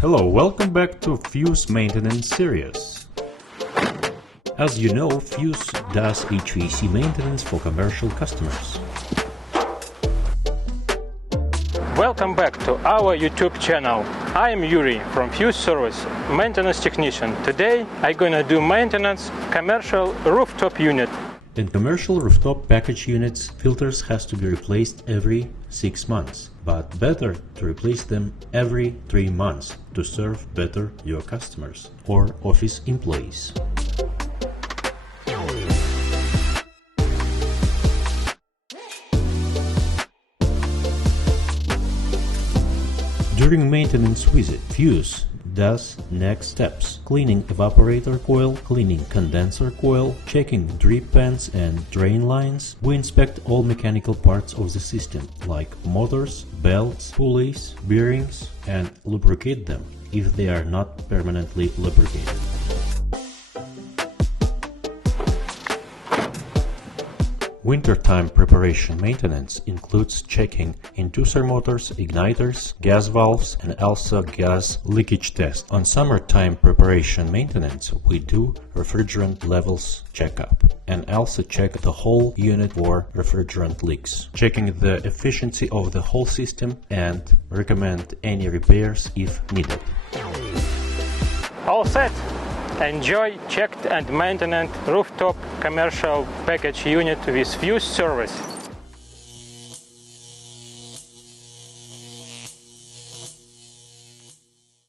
Hello, welcome back to Fuse Maintenance Series. As you know, Fuse does HVAC maintenance for commercial customers. Welcome back to our YouTube channel. I am Yuri from Fuse Service, maintenance technician. Today I'm gonna do maintenance commercial rooftop unit. In commercial rooftop package units, filters has to be replaced every 6 months, but better to replace them every 3 months to serve better your customers or office employees. During maintenance visit, Fuse does next steps: cleaning evaporator coil, cleaning condenser coil, checking drip pans and drain lines. We inspect all mechanical parts of the system like motors, belts, pulleys, bearings, and lubricate them if they are not permanently lubricated. Wintertime preparation maintenance includes checking inducer motors, igniters, gas valves, and also gas leakage test. On summertime preparation maintenance, we do refrigerant levels checkup and also check the whole unit for refrigerant leaks, checking the efficiency of the whole system and recommend any repairs if needed. All set! Enjoy checked and maintained rooftop commercial package unit with Fuse Service.